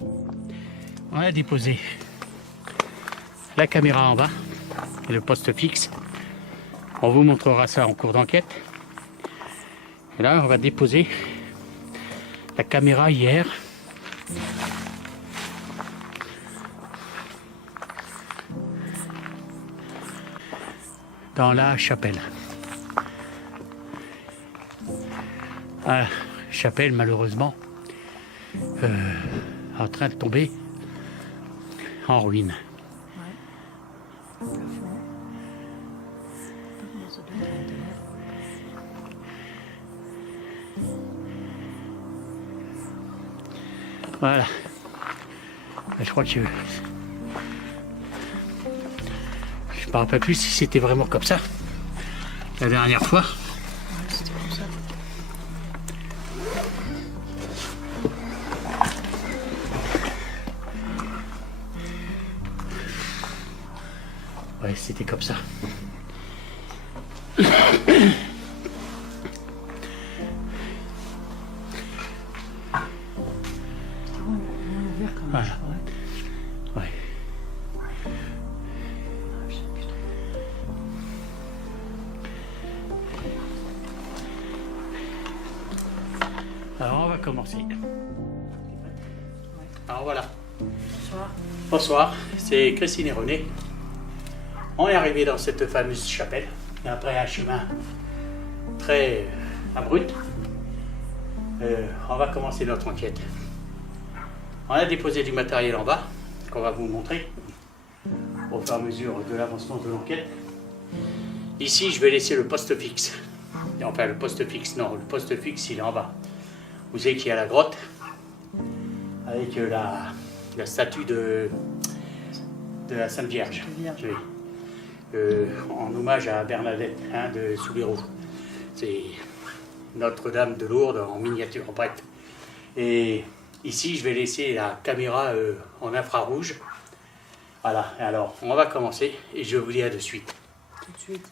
Alors, on a déposé la caméra en bas et le poste fixe. On vous montrera ça en cours d'enquête. Et là, on va déposer la caméra hier. Dans la chapelle. La chapelle, malheureusement, en train de tomber en ruine. Voilà. Je crois que je me rappelle plus si c'était vraiment comme ça la dernière fois. Ouais, c'était comme ça. Ouais, c'était comme ça. Voilà. Ouais. Alors on va commencer. Alors voilà. Bonsoir. Bonsoir, c'est Christine et René. On est arrivé dans cette fameuse chapelle, après un chemin très abrupt. On va commencer notre enquête. On a déposé du matériel en bas, qu'on va vous montrer, au fur et à mesure de l'avancement de l'enquête. Ici, je vais laisser le poste fixe. Enfin, le poste fixe, non, le poste fixe, il est en bas. Vous savez qu'il y a la grotte, avec la statue de la Sainte Vierge. Oui. En hommage à Bernadette, de Soubirous. C'est Notre-Dame de Lourdes en miniature, bref. Et ici, je vais laisser la caméra en infrarouge. Voilà, alors on va commencer et je vous dis à de suite. Tout de suite.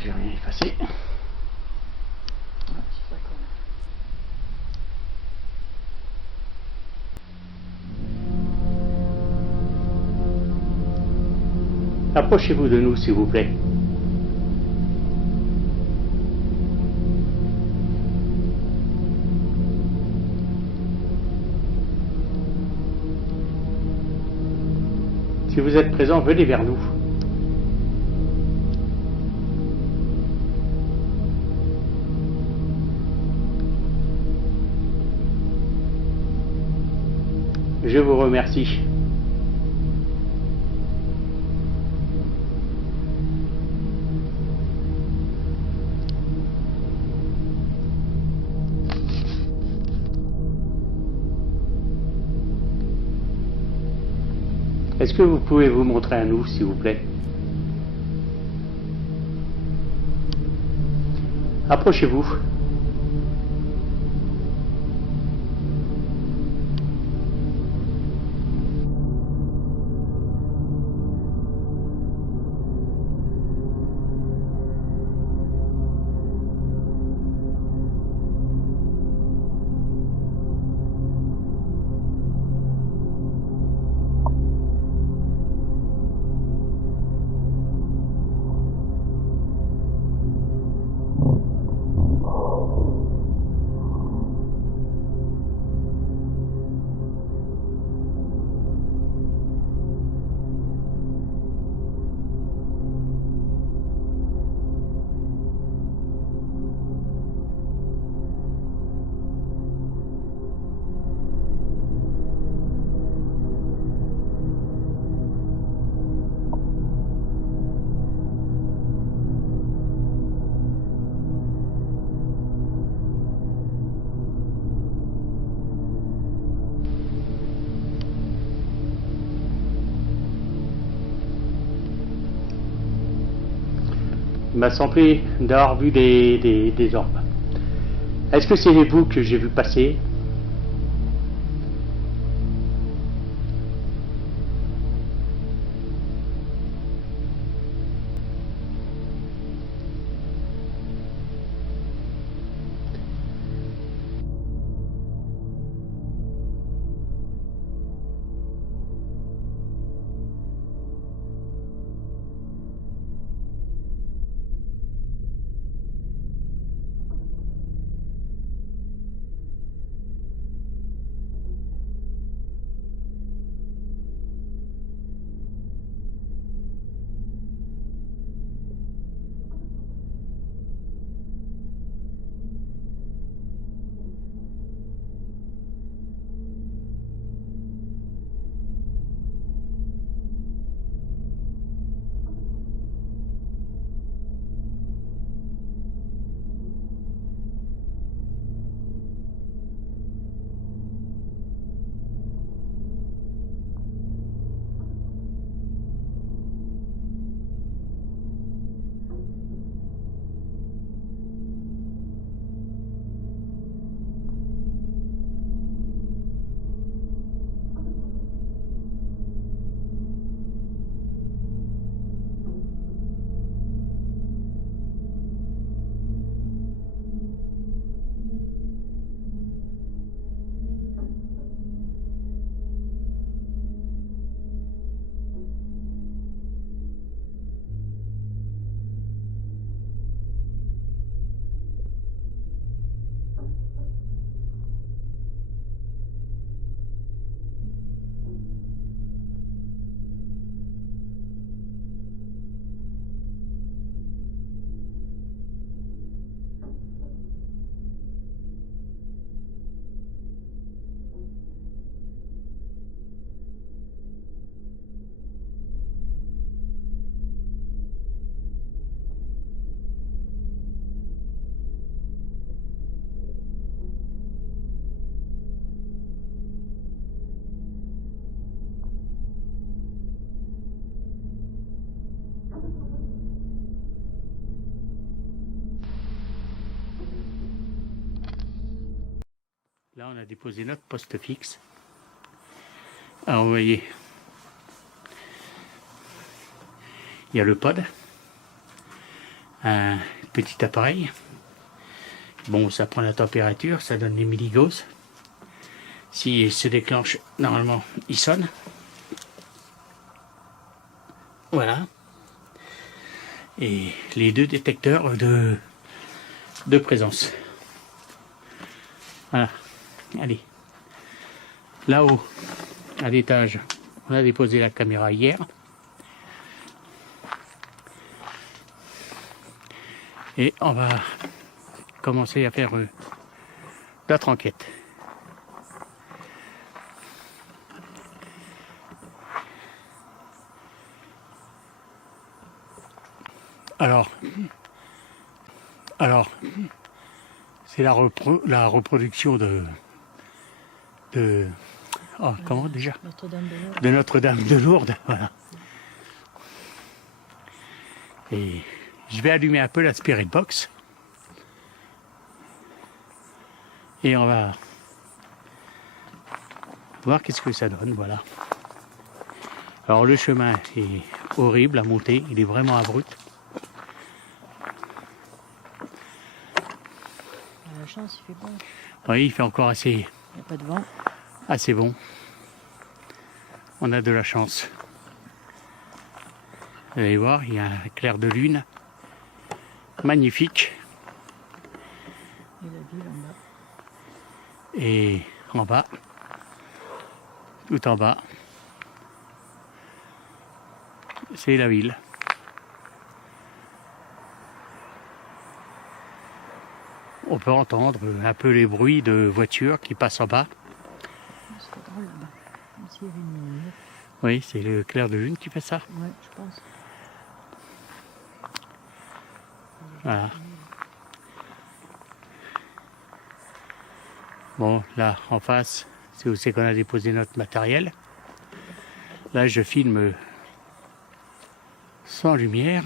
J'ai rien effacé. Approchez-vous de nous, s'il vous plaît. Si vous êtes présent, venez vers nous. Je vous remercie. Est-ce que vous pouvez vous montrer à nous, s'il vous plaît? Approchez-vous. Il m'a semblé d'avoir vu des orbes. Est-ce que c'est les bouts que j'ai vu passer? Là, on a déposé notre poste fixe. Alors, vous voyez, il y a le pod, un petit appareil. Bon, ça prend la température, ça donne les milligauss. S'il se déclenche, normalement, il sonne. Voilà. Et les deux détecteurs de présence. Voilà. Allez. Là-haut, à l'étage, on a déposé la caméra hier. Et on va commencer à faire d'autres enquêtes. Alors, c'est la reproduction de oh, comment déjà? De Notre-Dame de Lourdes, voilà. Et je vais allumer un peu la Spirit Box. Et on va voir qu'est-ce que ça donne, voilà. Alors le chemin est horrible à monter, il est vraiment abrupt. La chance, il fait bon. Oui, il fait encore assez. Il n'y a pas de vent. Assez bon. On a de la chance. Vous allez voir, il y a un clair de lune. Magnifique. Et la ville en bas. Et en bas, tout en bas, c'est la ville. On peut entendre un peu les bruits de voitures qui passent en bas. C'est drôle là-bas. Comme s'il y avait une... Oui, c'est le clair de lune qui fait ça. Ouais, je pense. Voilà. Bon, là, en face, c'est où c'est qu'on a déposé notre matériel. Là, je filme sans lumière.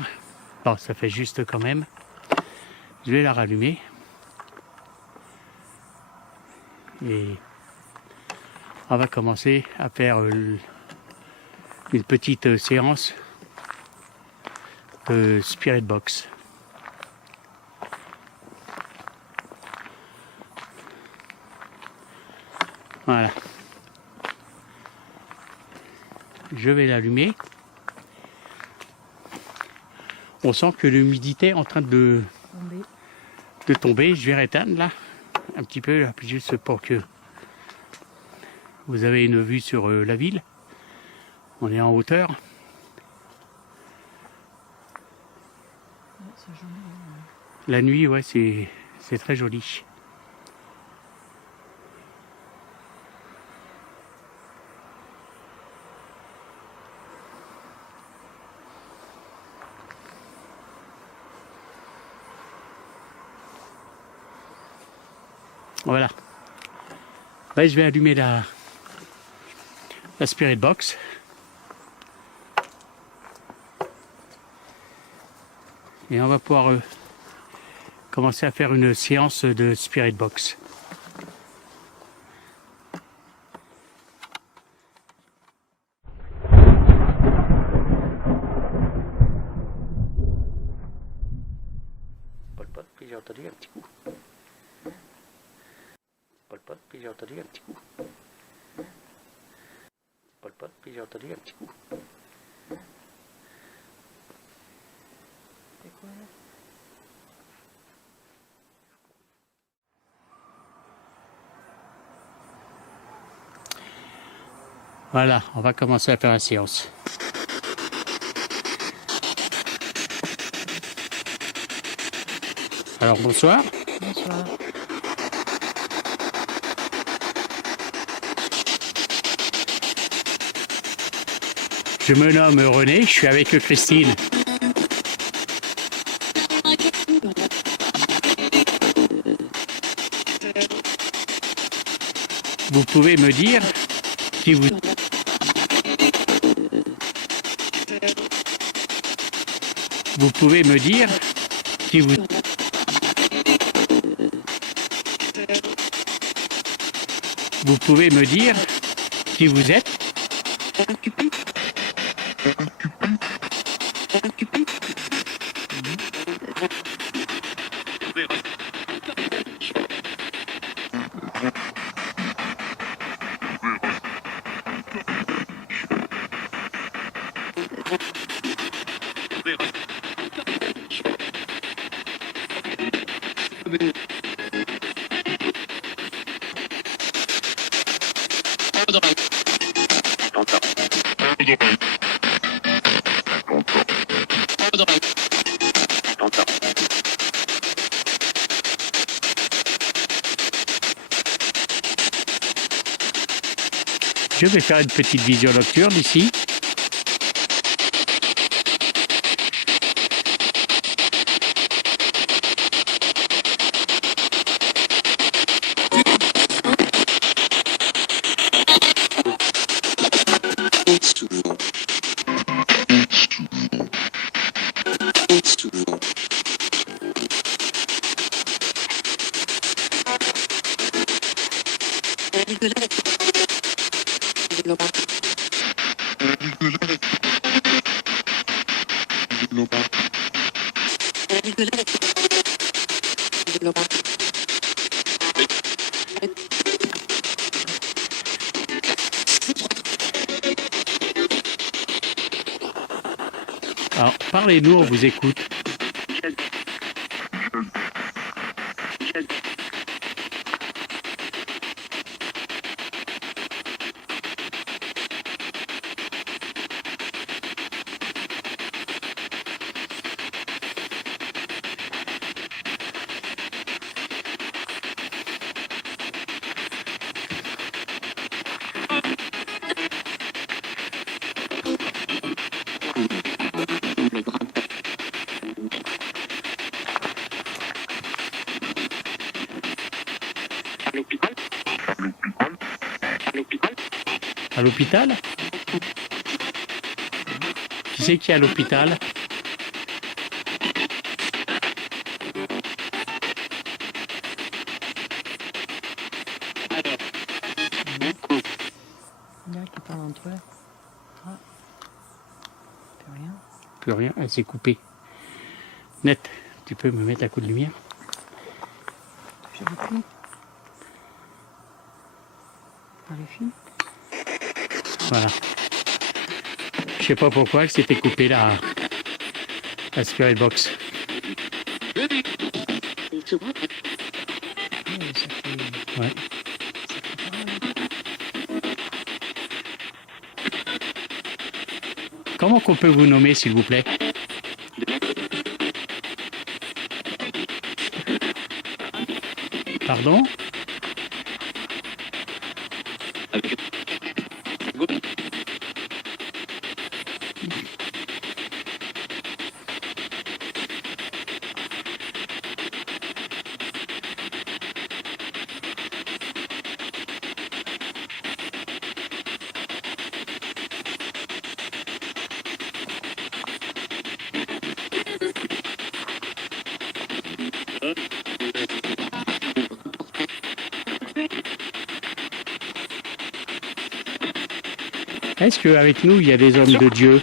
Bon, ça fait juste quand même. Je vais la rallumer. Et on va commencer à faire une petite séance de Spirit Box. Voilà. Je vais l'allumer. On sent que l'humidité est en train de tomber. Je vais rétendre là, un petit peu, là, juste pour que vous avez une vue sur la ville. On est en hauteur. C'est joli, hein. La nuit, ouais, c'est très joli. Voilà. Là, je vais allumer la Spirit Box. Et on va pouvoir commencer à faire une séance de Spirit Box. Pol Pot, puis j'ai entendu un petit coup. Pol Pot, puis j'ai entendu un petit coup. Pol Pot, puis j'ai entendu un petit coup. C'est quoi là? Voilà, on va commencer à faire la séance. Alors bonsoir. Bonsoir. Je me nomme René, je suis avec Christine. Vous pouvez me dire qui vous... Vous pouvez me dire qui vous... Vous pouvez me dire qui vous êtes? Je vais faire une petite vision nocturne ici. Alors, parlez-nous, on vous écoute. À l'hôpital? Qui c'est qui est à l'hôpital? entre eux. Ah. Plus rien. Plus rien, elle s'est coupée. Net, tu peux me mettre un coup de lumière? J'ai le fil. Par le fil. Voilà. Je sais pas pourquoi elle s'était coupée la Spirit Box. Ouais. Comment qu'on peut vous nommer, s'il vous plaît? Pardon? Est-ce qu'avec nous, il y a des hommes de Dieu?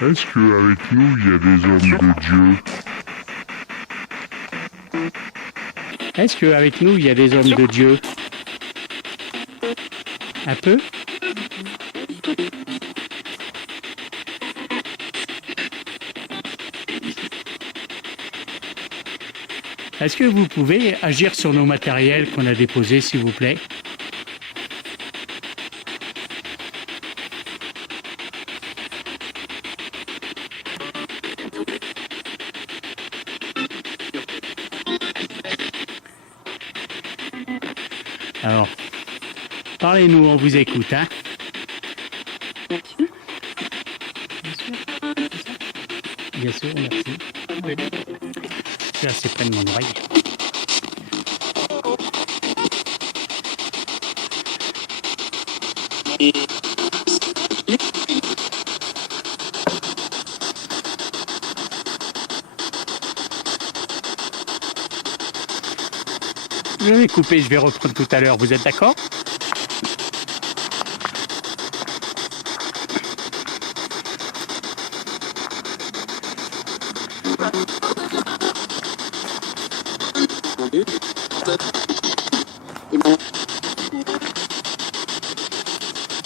Est-ce qu'avec nous, il y a des hommes de Dieu? Est-ce qu'avec nous, il y a des hommes de Dieu? Un peu? Est-ce que vous pouvez agir sur nos matériels qu'on a déposés, s'il vous plaît? Alors, parlez-nous, on vous écoute, hein? Bien sûr, merci. Je suis assez près de mon oreille. Je vais couper, je vais reprendre tout à l'heure. Vous êtes d'accord?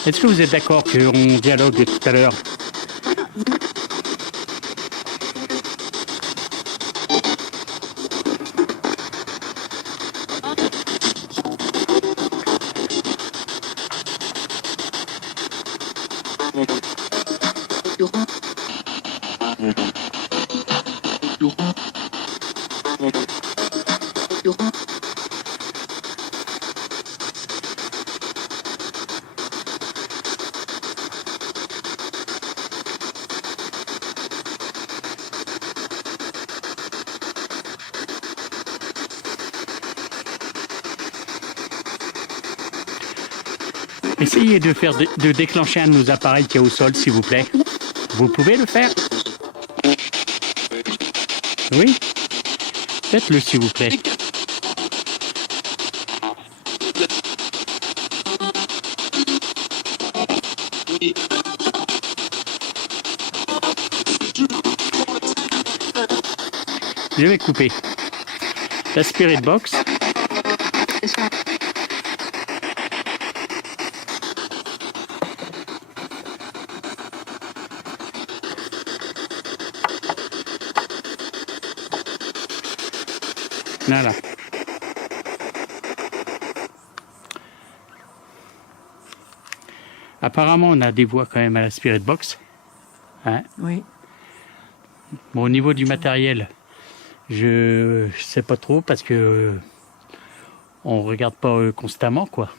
Est-ce que vous êtes d'accord qu'on dialogue tout à l'heure? Essayez de déclencher un de nos appareils qui est au sol, s'il vous plaît. Vous pouvez le faire? Oui? Faites-le, s'il vous plaît. Je vais couper la Spirit Box. Voilà. Apparemment, on a des voix quand même à la Spirit Box. Hein? Oui. Bon, au niveau du matériel, je sais pas trop parce que on regarde pas constamment, quoi.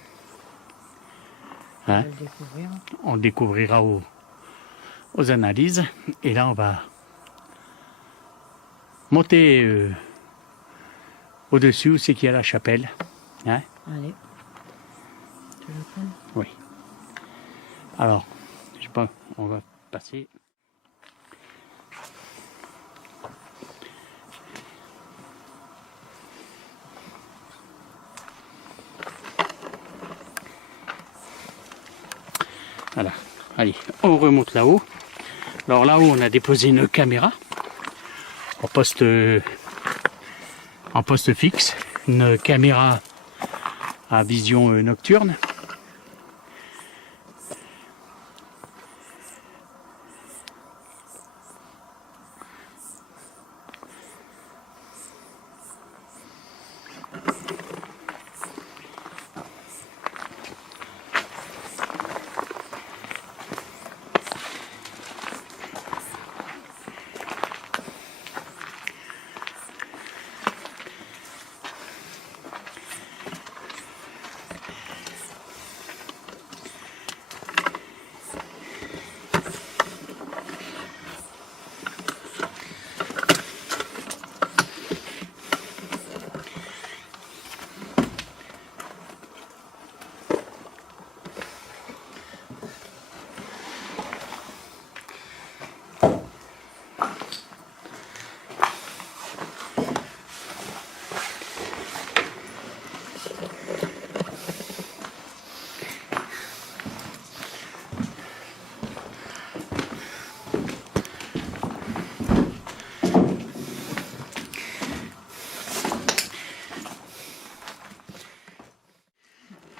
Hein? On va le découvrir. On le découvrira aux analyses. Et là, on va monter au-dessus où c'est qu'il y a la chapelle. Hein? Allez. Tu le prends? Oui. Alors, je sais pas, on va passer. Voilà, allez, on remonte là-haut. Alors là-haut, on a déposé une caméra en poste fixe, une caméra à vision nocturne.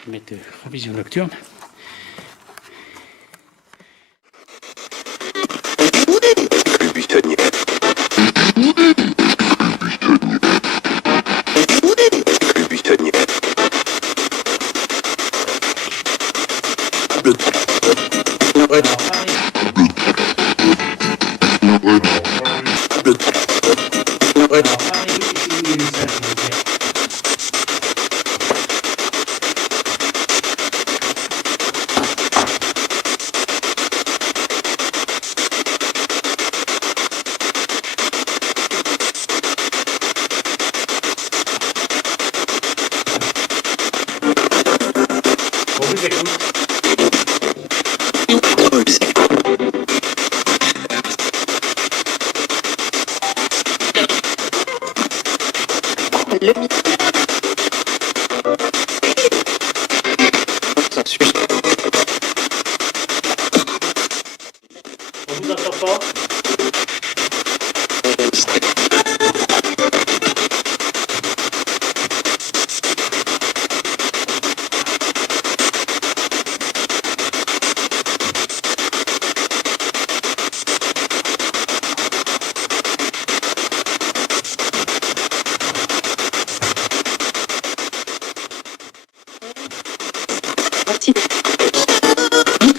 Mettre en vision nocturne. On vous entend pas.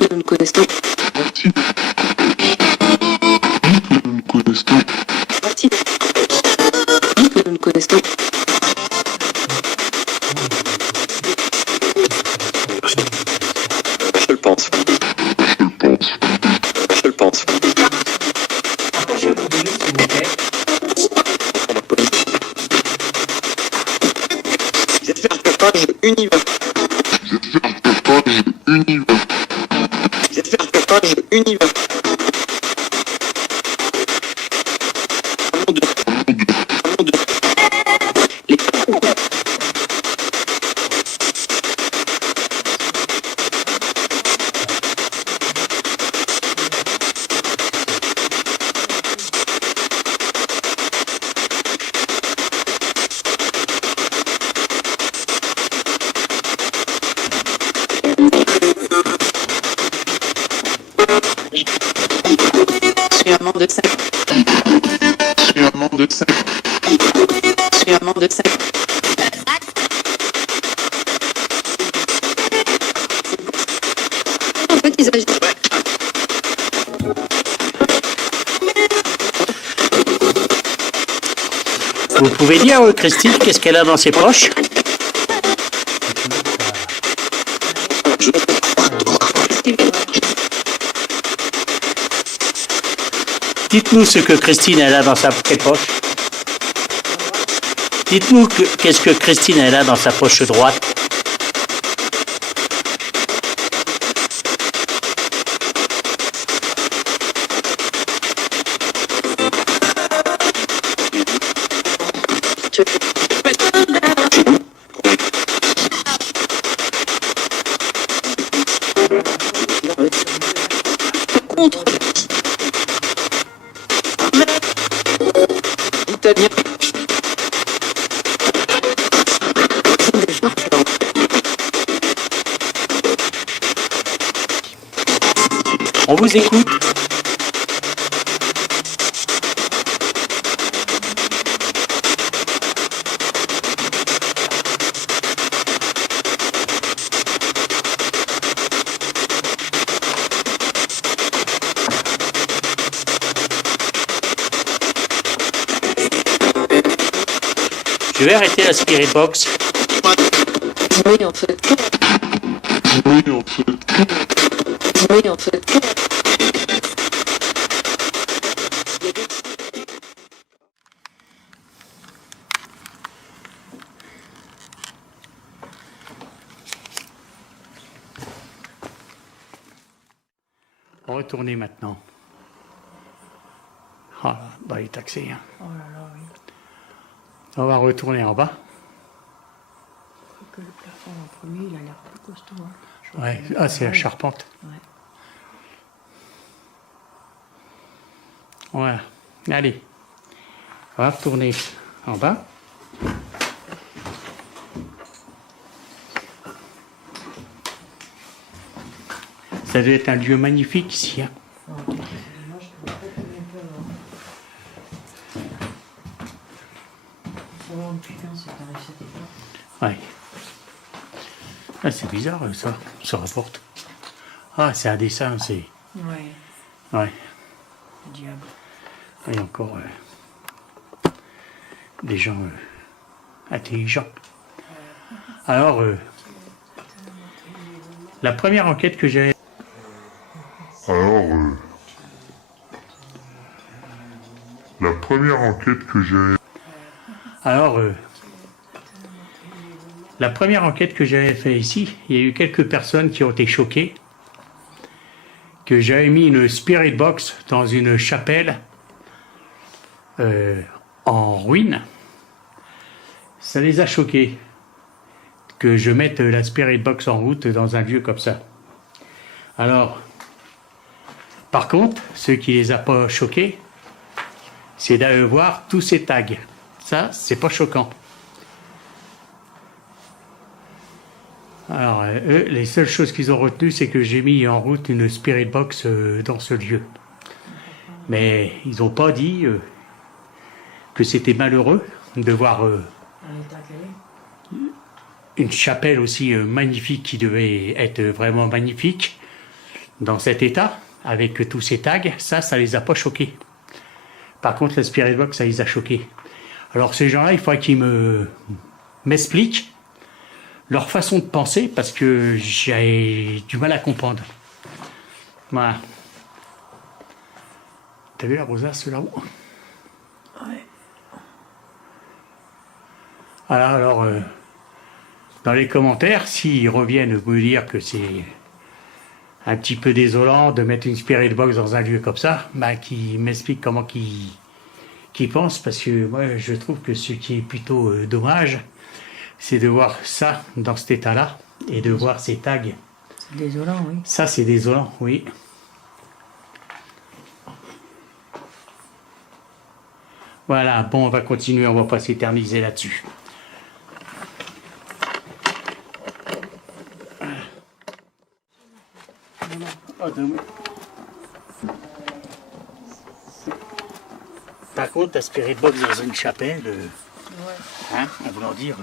Nous ne connaissons nous ne connaissons Je le pense. Je le pense. Approchez-vous de nous, s'il vous plaît. Vous êtes faire le page univers. Vous êtes faire le page univers. suis amant de sexe. Je suis amant de sexe. Je suis amant de sexe. En fait, ils agissent. Vous pouvez dire, Christine, qu'est-ce qu'elle a dans ses poches? Dites-nous ce que Christine elle a dans sa poche. Dites-nous qu'est-ce que Christine elle a dans sa poche droite. t'as bien. On vous écoute. Je vais arrêter la Spirit Box. Oui, en fait. Oui, en fait. Retournez maintenant. Ah, bah il est taxé. Hein. Oh là là, oui. On va retourner en bas. Que le plafond en premier, il a l'air plus costaud. Hein. Ouais. Ah, c'est la charpente. Ouais. Voilà. Allez. On va retourner en bas. Ça doit être un lieu magnifique ici. Hein. Ouais. Ah, c'est bizarre ça, ce rapporte. Ah, c'est un dessin, c'est. Ouais, Ouais. le diable. Il y a encore des gens intelligents. Alors, la première enquête que j'ai. Alors, la première enquête que j'ai... Alors, la première enquête que j'avais fait ici, il y a eu quelques personnes qui ont été choquées que j'avais mis une spirit box dans une chapelle en ruine. Ça les a choqués que je mette la spirit box en route dans un lieu comme ça. Alors, par contre, ce qui les a pas choqués, c'est d'aller voir tous ces tags. Ça, c'est pas choquant. Alors, eux, les seules choses qu'ils ont retenues, c'est que j'ai mis en route une spirit box dans ce lieu. Mais ils n'ont pas dit que c'était malheureux de voir une chapelle aussi magnifique qui devait être vraiment magnifique dans cet état, avec tous ces tags. Ça les a pas choqués. Par contre, la spirit box, ça les a choqués. Alors ces gens-là, il faudrait qu'ils m'expliquent leur façon de penser, parce que j'ai du mal à comprendre. Voilà. T'as vu la rosace là-haut? Ouais. Voilà, alors, dans les commentaires, s'ils reviennent me dire que c'est un petit peu désolant de mettre une spirit box dans un lieu comme ça, bah, qu'ils m'expliquent comment qu'ils pensent, parce que moi, je trouve que ce qui est plutôt dommage, c'est de voir ça dans cet état-là et de voir ces tags. C'est désolant, oui. Ça, c'est désolant, oui. Voilà, bon, on va continuer, on va pas s'éterniser là-dessus. Par contre, la spirit box dans une chapelle, hein, à vouloir dire.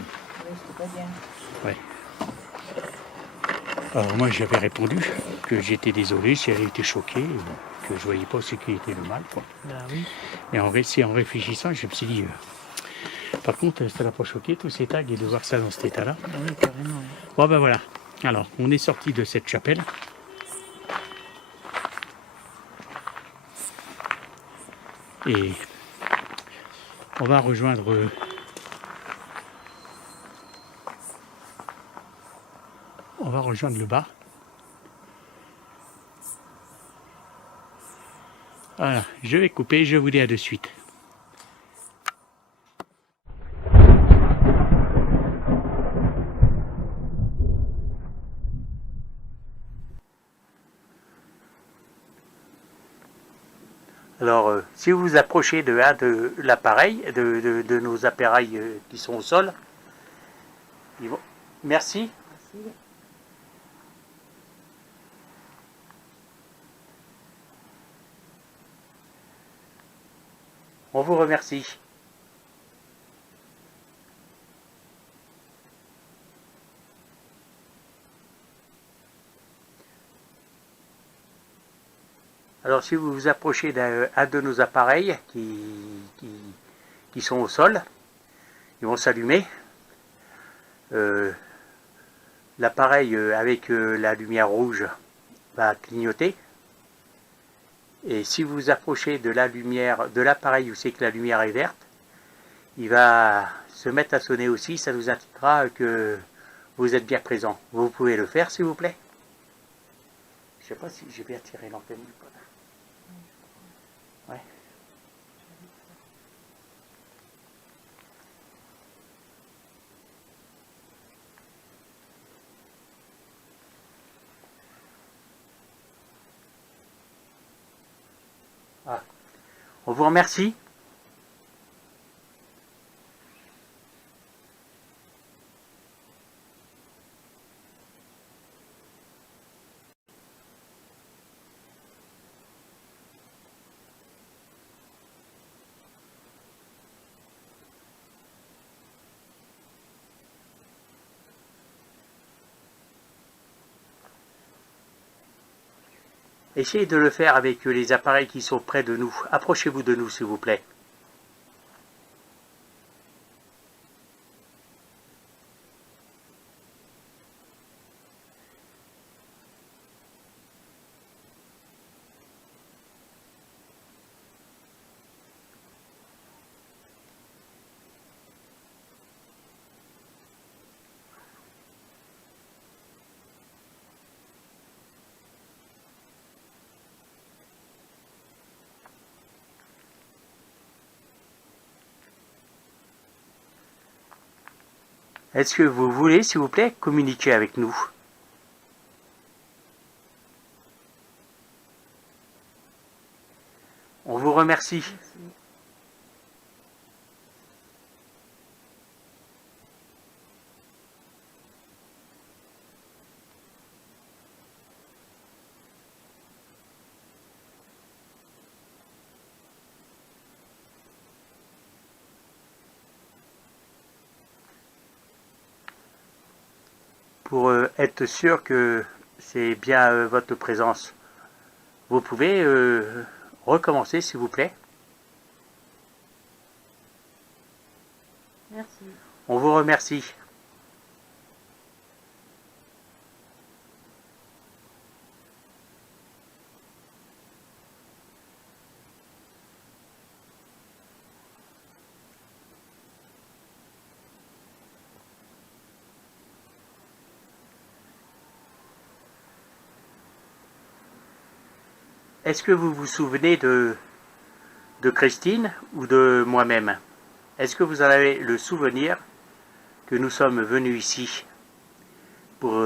Ouais. Alors moi j'avais répondu que j'étais désolé si elle était choquée, que je voyais pas ce qui était le mal, quoi. Bah oui. Mais en réfléchissant, je me suis dit, par contre, ça l'a pas choqué tous ces tags et de voir ça dans cet état-là. Bah oui, carrément. Bon ben voilà. Alors, on est sorti de cette chapelle. Et on va rejoindre le bas. Voilà, je vais couper, je vous dis à de suite. Alors, si vous vous approchez de un de l'appareil, de nos appareils qui sont au sol, ils vont... Merci. Merci. On vous remercie. Alors si vous vous approchez d'un de nos appareils qui sont au sol, ils vont s'allumer. L'appareil avec la lumière rouge va clignoter. Et si vous vous approchez de la lumière de l'appareil où c'est que la lumière est verte, il va se mettre à sonner aussi, ça nous indiquera que vous êtes bien présent. Vous pouvez le faire s'il vous plaît. Je ne sais pas si j'ai bien tiré l'antenne du pod. Ouais. Ah. On vous remercie. Essayez de le faire avec les appareils qui sont près de nous. Approchez-vous de nous, s'il vous plaît. Est-ce que vous voulez, s'il vous plaît, communiquer avec nous? On vous remercie. Merci. Pour être sûr que c'est bien votre présence, vous pouvez recommencer, s'il vous plaît. Merci. On vous remercie. Est-ce que vous vous souvenez de Christine ou de moi-même? Est-ce que vous en avez le souvenir que nous sommes venus ici pour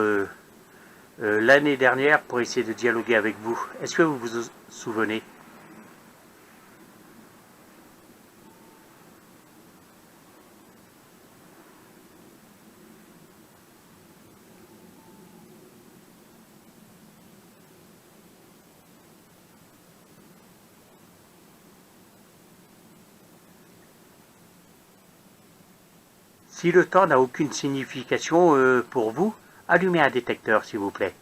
l'année dernière pour essayer de dialoguer avec vous? Est-ce que vous vous souvenez? Si le temps n'a aucune signification pour vous, allumez un détecteur, s'il vous plaît.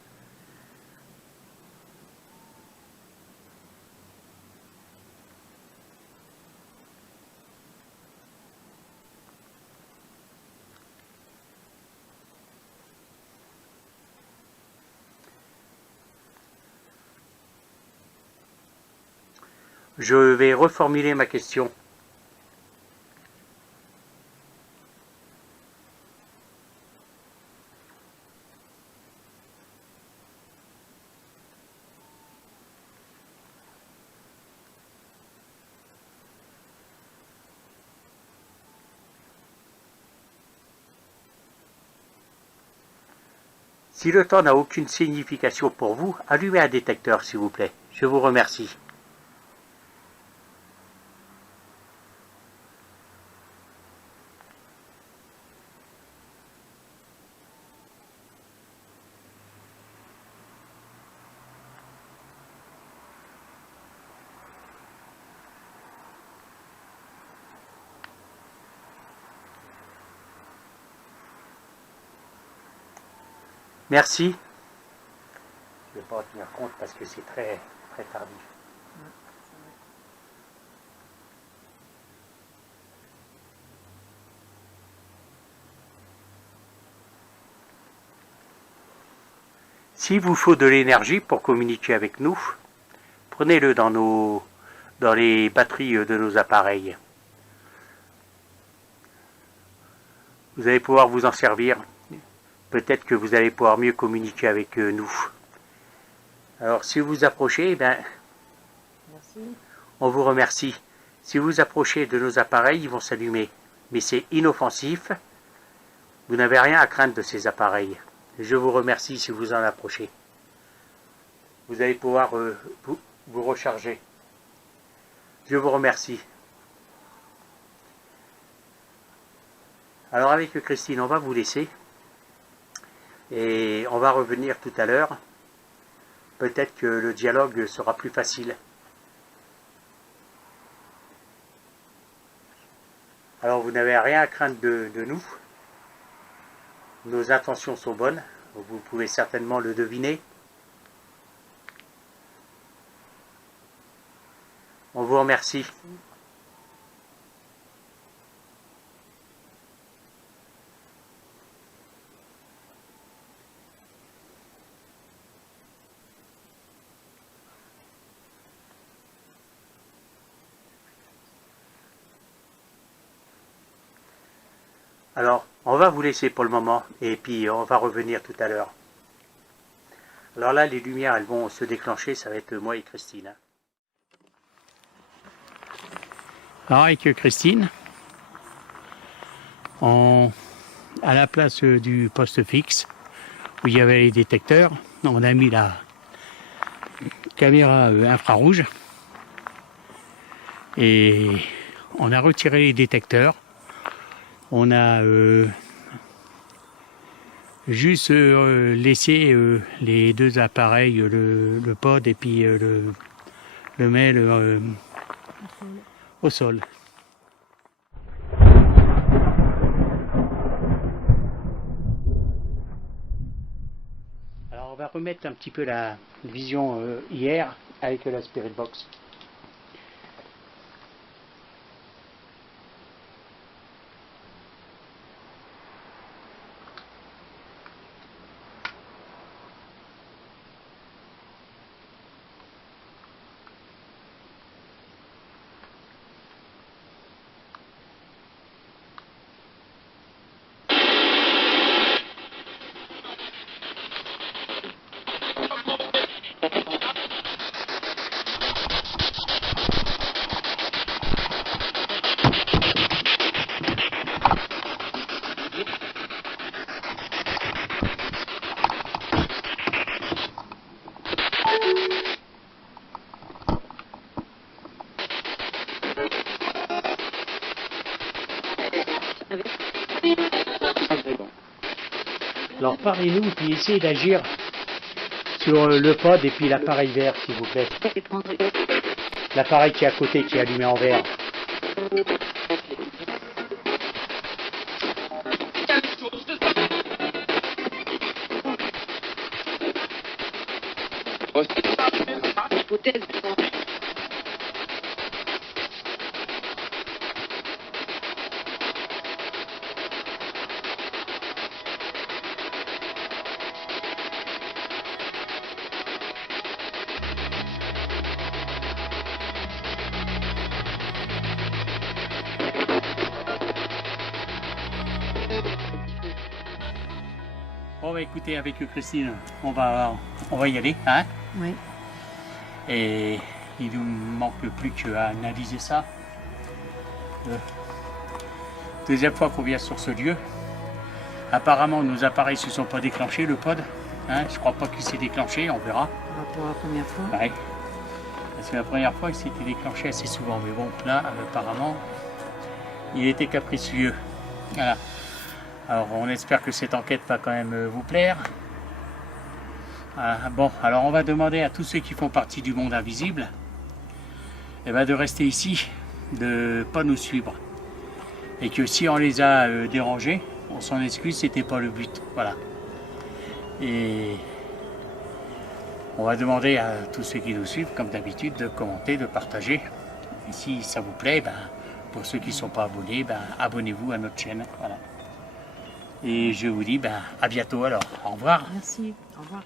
Je vais reformuler ma question. Si le temps n'a aucune signification pour vous, allumez un détecteur, s'il vous plaît. Je vous remercie. Merci. Je ne vais pas en tenir compte parce que c'est très, très tardif. S'il vous faut de l'énergie pour communiquer avec nous, prenez-le dans les batteries de nos appareils. Vous allez pouvoir vous en servir. Peut-être que vous allez pouvoir mieux communiquer avec nous. Alors si vous vous approchez, Merci. on vous remercie. Si vous vous approchez de nos appareils, ils vont s'allumer. Mais c'est inoffensif. Vous n'avez rien à craindre de ces appareils. Je vous remercie si vous en approchez. Vous allez pouvoir vous recharger. Je vous remercie. Alors avec Christine, on va vous laisser. Et on va revenir tout à l'heure. Peut-être que le dialogue sera plus facile. Alors vous n'avez rien à craindre de nous. Nos intentions sont bonnes. Vous pouvez certainement le deviner. On vous remercie. Alors, on va vous laisser pour le moment, et puis on va revenir tout à l'heure. Alors là, les lumières, elles vont se déclencher, ça va être moi et Christine. Alors avec Christine, à la place du poste fixe, où il y avait les détecteurs, on a mis la caméra infrarouge, et on a retiré les détecteurs. On a juste laissé les deux appareils, le pod et puis le mail au sol. Alors on va remettre un petit peu la vision hier avec la Spirit Box. Alors parlez-nous puis essayez d'agir sur le pod et puis l'appareil vert s'il vous plaît. L'appareil qui est à côté qui est allumé en vert. Bon bah écoutez, avec Christine, on va y aller, hein? Oui. Et il nous manque plus qu'à analyser ça. Deuxième fois qu'on vient sur ce lieu. Apparemment nos appareils ne se sont pas déclenchés, le pod. Hein? Je crois pas qu'il s'est déclenché, on verra. Par rapport à la première fois. Ouais. Parce que la première fois il s'était déclenché assez souvent. Mais bon, là, apparemment, il était capricieux. Voilà. Alors on espère que cette enquête va quand même vous plaire. Bon, alors on va demander à tous ceux qui font partie du monde invisible de rester ici, de ne pas nous suivre. Et que si on les a dérangés, on s'en excuse, c'était pas le but. Voilà. Et on va demander à tous ceux qui nous suivent, comme d'habitude, de commenter, de partager. Et si ça vous plaît, pour ceux qui ne sont pas abonnés, abonnez-vous à notre chaîne. Voilà. Et je vous dis à bientôt alors. Au revoir. Merci. Au revoir.